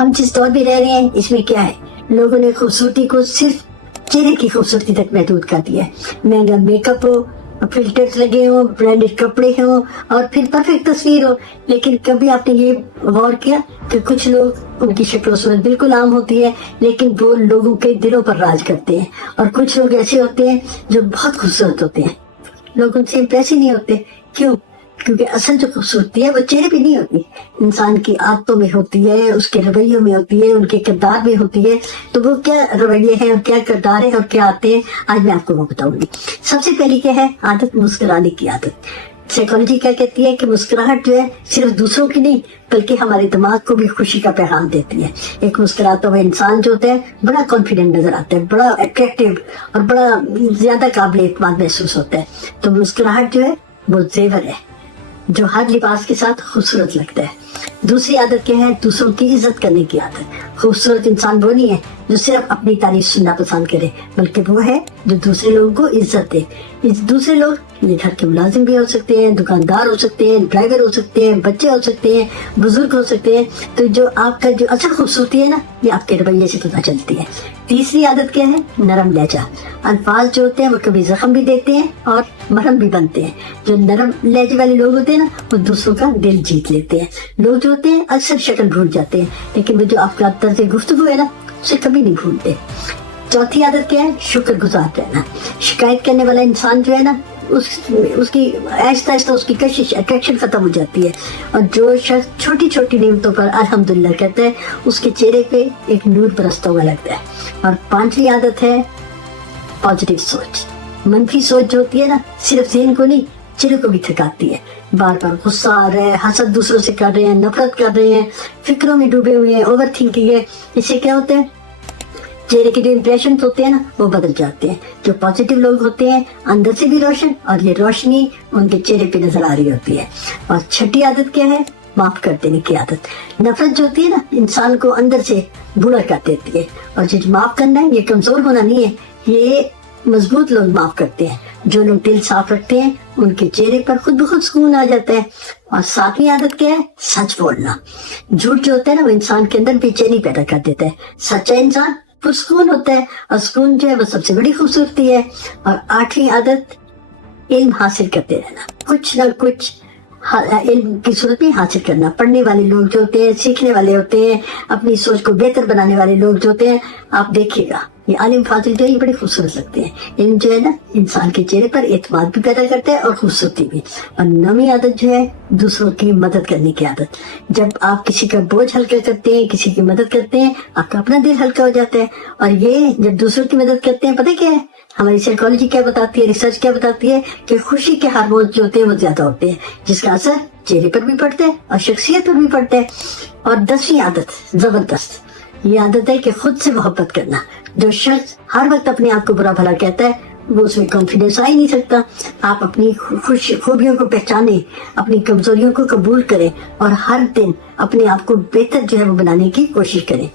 ہم جس دور میں رہ رہے ہیں اس میں کیا ہے، لوگوں نے خوبصورتی کو صرف چہرے کی خوبصورتی تک محدود کر دیا ہے۔ مہنگا میک اپ ہو، فلٹرز لگے ہوں، برانڈڈ کپڑے ہوں اور پھر پرفیکٹ تصویر ہو، لیکن کبھی آپ نے یہ غور کیا کہ کچھ لوگ ان کی شکل و صورت بالکل عام ہوتی ہے لیکن وہ لوگوں کے دلوں پر راج کرتے ہیں، اور کچھ لوگ ایسے ہوتے ہیں جو بہت خوبصورت ہوتے ہیں، لوگ ان سے امپریس ہی نہیں ہوتے۔ کیوں؟ کیونکہ اصل جو خوبصورتی ہے وہ چہرے پہ نہیں ہوتی، انسان کی عادتوں میں ہوتی ہے، اس کے رویوں میں ہوتی ہے، ان کے کردار میں ہوتی ہے۔ تو وہ کیا رویے ہیں اور کیا کردار ہے اور کیا آتے ہیں، آج میں آپ کو وہ بتاؤں گی۔ سب سے پہلی کیا ہے؟ عادت، مسکرانے کی عادت۔ سائیکالوجی کیا کہتی ہے کہ مسکراہٹ جو ہے صرف دوسروں کی نہیں بلکہ ہمارے دماغ کو بھی خوشی کا پیغام دیتی ہے۔ ایک مسکراتا ہوا انسان جو ہوتا ہے بڑا کانفیڈنٹ نظر آتا ہے، بڑا اٹریکٹیو اور بڑا زیادہ قابل اعتماد محسوس ہوتا ہے۔ تو مسکراہٹ جو ہے وہ زیور ہے جو ہر لباس کے ساتھ خوبصورت لگتا ہے۔ دوسری عادت کیا ہے؟ دوسروں کی عزت کرنے کی عادت۔ خوبصورت انسان وہ نہیں ہے جو صرف اپنی تعریف سننا پسند کرے، بلکہ وہ ہے جو دوسرے لوگوں کو عزت دے۔ دوسرے لوگ یہ گھر کے ملازم بھی ہو سکتے ہیں، دکاندار ہو سکتے ہیں، ڈرائیور ہو سکتے ہیں، بچے ہو سکتے ہیں، بزرگ ہو سکتے ہیں۔ تو جو آپ کا جو اصل خوبصورتی ہے نا، یہ آپ کے رویے سے پتہ چلتی ہے۔ تیسری عادت کیا ہے؟ نرم لہجہ۔ الفاظ جو ہوتے ہیں وہ کبھی زخم بھی دیتے ہیں اور مرہم بھی بنتے ہیں۔ جو نرم لہجے والے لوگ ہوتے ہیں نا، وہ دوسروں کا دل جیت لیتے ہیں۔ لوگ جو ہوتے ہیں اکثر شکل بھول جاتے ہیں لیکن وہ جو آپ کا طرز گفتگو ہے نا، اسے کبھی نہیں بھولتے۔ چوتھی عادت کیا ہے؟ شکر گزار رہنا۔ شکایت کرنے والا انسان جو ہے نا، اس کی آہستہ آہستہ اس کی کشش اٹریکشن ختم ہو جاتی ہے، اور جو شخص چھوٹی چھوٹی نعمتوں پر الحمدللہ کہتا ہے اس کے چہرے پہ ایک نور برستا ہوا لگتا ہے۔ اور پانچویں عادت ہے پازیٹیو سوچ۔ منفی سوچ جو ہوتی ہے نا، صرف ذہن کو نہیں چہرے کو بھی تھکاتی ہے۔ بار بار غصہ آ رہا ہے، حسد دوسروں سے کر رہے ہیں، نفرت کر رہے ہیں، فکروں میں ڈوبے ہوئے ہیں، اوور تھنکنگ ہے، اس سے کیا ہوتا ہے؟ چہرے کے جو امپریشن ہوتے ہیں نا وہ بدل جاتے ہیں۔ جو پازیٹیو لوگ ہوتے ہیں اندر سے بھی روشن، اور یہ روشنی ان کے چہرے پہ نظر آ رہی ہوتی ہے۔ اور چھٹی عادت کیا ہے؟ معاف کر دینے کی عادت۔ نفرت جو ہوتی ہے نا، انسان کو اندر سے بوڑھا کر دیتی ہے، اور جو معاف کرنا ہے یہ کمزور ہونا نہیں ہے، یہ مضبوط لوگ معاف کرتے ہیں۔ جو لوگ دل صاف رکھتے ہیں ان کے چہرے پر خود بخود سکون آ جاتا ہے۔ اور ساتویں عادت کیا ہے؟ سچ بولنا۔ جھوٹ جو ہوتا ہے نا وہ انسان کے اندر بے چینی پیدا کر دیتا ہے۔ سچا انسان پرسکون ہوتا ہے، اور سکون جو ہے وہ سب سے بڑی خوبصورتی ہے۔ اور آٹھویں عادت علم حاصل کرتے رہنا، کچھ نہ کچھ علم کی صورت میں حاصل کرنا۔ پڑھنے والے لوگ جو ہوتے ہیں، سیکھنے والے ہوتے ہیں، اپنی سوچ کو بہتر بنانے والے لوگ جو ہوتے ہیں، آپ دیکھیے گا یہ عالم فاضل جو ہے یہ بڑے خوبصورت لگتے ہیں۔ علم جو ہے نا انسان کے چہرے پر اعتماد بھی پیدا کرتا ہے اور خوبصورتی بھی۔ اور نویں عادت جو ہے دوسروں کی مدد کرنے کی عادت۔ جب آپ کسی کا بوجھ ہلکا کرتے ہیں، کسی کی مدد کرتے ہیں، آپ کا اپنا دل ہلکا ہو جاتا ہے۔ اور یہ جب دوسروں کی مدد کرتے ہیں، پتہ کیا ہے ہماری سائیکالوجی کیا بتاتی ہے، ریسرچ کیا بتاتی ہے کہ خوشی کے ہارمونز جو ہوتے ہیں وہ زیادہ ہوتے ہیں، جس کا اثر چہرے پر بھی پڑتا ہے اور شخصیت پر بھی پڑتا ہے۔ اور 10ویں عادت زبردست، یہ عادت ہے کہ خود سے محبت کرنا۔ جو شخص ہر وقت اپنے آپ کو برا بھلا کہتا ہے وہ اس میں کانفیڈنس آ ہی نہیں سکتا۔ آپ اپنی خوبیوں کو پہچانیں، اپنی کمزوریوں کو قبول کریں، اور ہر دن اپنے آپ کو بہتر جو ہے وہ بنانے کی کوشش کریں۔